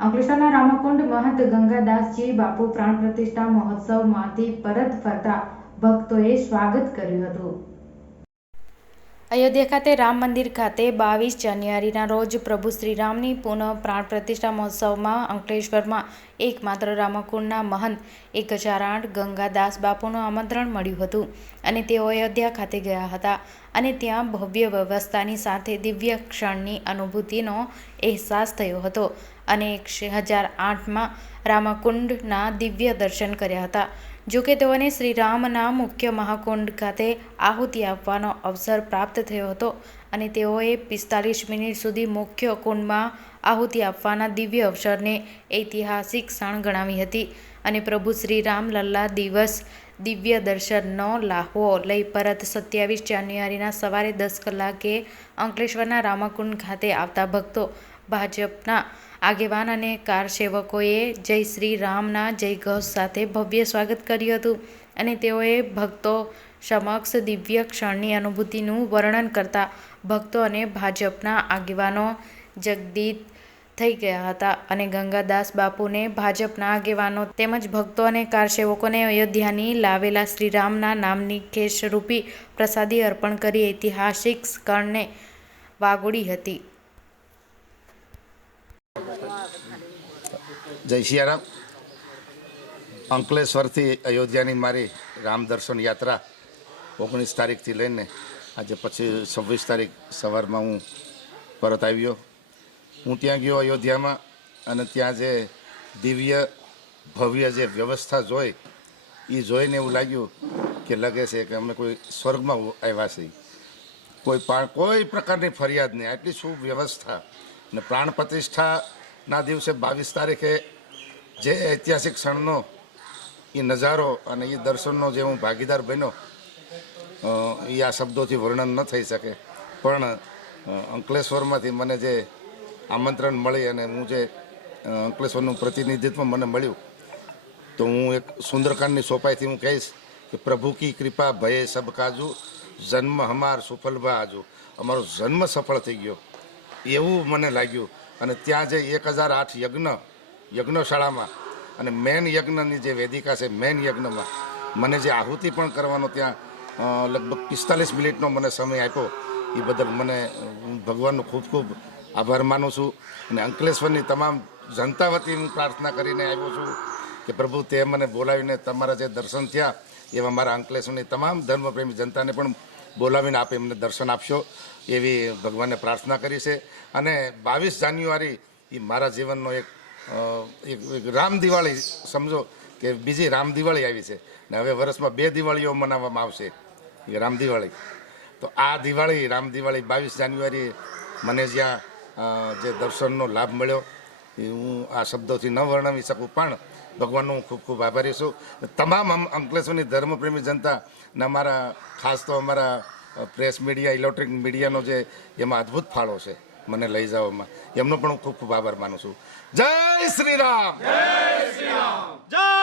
અંકલેશ્વરના રામકુંડ મહંત ગંગાદાસજી બાપુ પ્રાણ પ્રતિષ્ઠા મહોત્સવમાંથી પરત ફરતા ભક્તોએ સ્વાગત કર્યું હતું. અયોધ્યા ખાતે રામ મંદિર ખાતે બાવીસ જાન્યુઆરીના રોજ પ્રભુ શ્રીરામની પુનઃ પ્રાણ પ્રતિષ્ઠા મહોત્સવમાં અંકલેશ્વરમાં એકમાત્ર રામકુંડના મહંત એક હજાર આઠ ગંગાદાસ બાપુનું આમંત્રણ મળ્યું હતું અને તેઓ અયોધ્યા ખાતે ગયા હતા અને ત્યાં ભવ્ય વ્યવસ્થાની સાથે દિવ્ય ક્ષણની અનુભૂતિનો અહેસાસ થયો હતો. અને એક હજાર આઠમાં રામકુંડના દિવ્ય દર્શન કર્યા હતા. જોકે તેઓને શ્રીરામના મુખ્ય મહાકુંડ ખાતે આહુતિ આપવાનો અવસર પ્રાપ્ત થયો હતો અને તેઓએ પિસ્તાલીસ મિનિટ સુધી મુખ્ય કુંડમાં આહુતિ આપવાના દિવ્ય અવસરને ઐતિહાસિક ક્ષણ ગણાવી હતી અને પ્રભુ શ્રીરામ લલ્લા દિવસ દિવ્ય દર્શનનો લાહવો લઈ પરત સત્યાવીસ જાન્યુઆરીના સવારે દસ કલાકે અંકલેશ્વરના રામાકુંડ ખાતે આવતા ભક્તો ભાજપના આગેવાન અને કારસેવકોએ જય શ્રી રામના જય ઘોષ સાથે ભવ્ય સ્વાગત કર્યું હતું અને તેઓએ ભક્તો સમક્ષ દિવ્ય ક્ષણની અનુભૂતિનું વર્ણન કરતા ભક્તો અને ભાજપના આગેવાનો જગદીત થઈ ગયા હતા અને ગંગાદાસ બાપુને ભાજપના આગેવાનો તેમજ ભક્તો અને કારસેવકોને અયોધ્યાની લાવેલા શ્રીરામના નામની ખેશરૂપી પ્રસાદી અર્પણ કરી ઐતિહાસિક ક્ષણને વાગોડી હતી. જય સિયારામ અંકલેશ્વરથી અયોધ્યાની મારી રામ દર્શન યાત્રા ઓગણીસ તારીખથી લઈને આજે પછી છવ્વીસ તારીખ સવારમાં હું પરત આવ્યો. હું ત્યાં ગયો અયોધ્યામાં અને ત્યાં જે દિવ્ય, ભવ્ય જે વ્યવસ્થા જોઈ એ જોઈને એવું લાગ્યું કે લાગે છે કે અમે કોઈ સ્વર્ગમાં આવ્યા છીએ. કોઈ પા, કોઈ પ્રકારની ફરિયાદ નહીં. આટલી વ્યવસ્થા. અને પ્રાણ પ્રતિષ્ઠાના દિવસે બાવીસ તારીખે જે ઐતિહાસિક ક્ષણનો એ નજારો અને એ દર્શનનો જે હું ભાગીદાર બન્યો એ આ શબ્દોથી વર્ણન ન થઈ શકે. પણ અંકલેશ્વરમાંથી મને જે આમંત્રણ મળી અને હું જે અંકલેશ્વરનું પ્રતિનિધિત્વ મને મળ્યું, તો હું એક સુંદરકાંડની સોપાઈથી હું કહીશ કે પ્રભુ કી કૃપા ભયે સબ કાજુ, જન્મ હમાર સુફલ આજુ અમારો જન્મ સફળ થઈ ગયો. એવું મને લાગ્યું. અને ત્યાં જે એક હજાર આઠ યજ્ઞ યજ્ઞશાળામાં. અને મેન યજ્ઞની જે વેદિકા છે, મેન યજ્ઞમાં મને જે આહુતિ પણ કરવાનો ત્યાં લગભગ પિસ્તાલીસ મિનિટનો મને સમય આપ્યો. એ બદલ મને ભગવાનનો ખૂબ ખૂબ આભાર માનું છું. અને અંકલેશ્વરની તમામ જનતા વતી હું પ્રાર્થના કરીને આવ્યો છું કે પ્રભુ તે મને બોલાવીને તમારા જે દર્શન થયા, એવા મારા અંકલેશ્વરની તમામ ધર્મપ્રેમી જનતાને પણ બોલાવીને આપે, એમને દર્શન આપશો, એવી ભગવાનને પ્રાર્થના કરી છે. અને બાવીસ જાન્યુઆરી એ મારા જીવનનો એક એક રામ દિવાળી સમજો કે બીજી રામ દિવાળી આવી છે. ને હવે વર્ષમાં બે દિવાળીઓ મનાવવામાં આવશે. એ રામ દિવાળી. તો આ દિવાળી, રામ દિવાળી બાવીસ જાન્યુઆરી મને જ્યાં જે દર્શનનો લાભ મળ્યો, એ હું આ શબ્દોથી ન વર્ણવી શકું, પણ ભગવાનનો હું ખૂબ ખૂબ આભારી છું. તમામ અંકલેશ્વરની ધર્મપ્રેમી જનતા ને અમારા, ખાસ તો અમારા પ્રેસ મીડિયા, ઇલેક્ટ્રિક મીડિયાનો જે એમાં અદ્ભુત ફાળો છે. મને લઈ જવામાં એમનો પણ હું ખૂબ ખૂબ આભાર માનું છું. જય શ્રી રામ. જય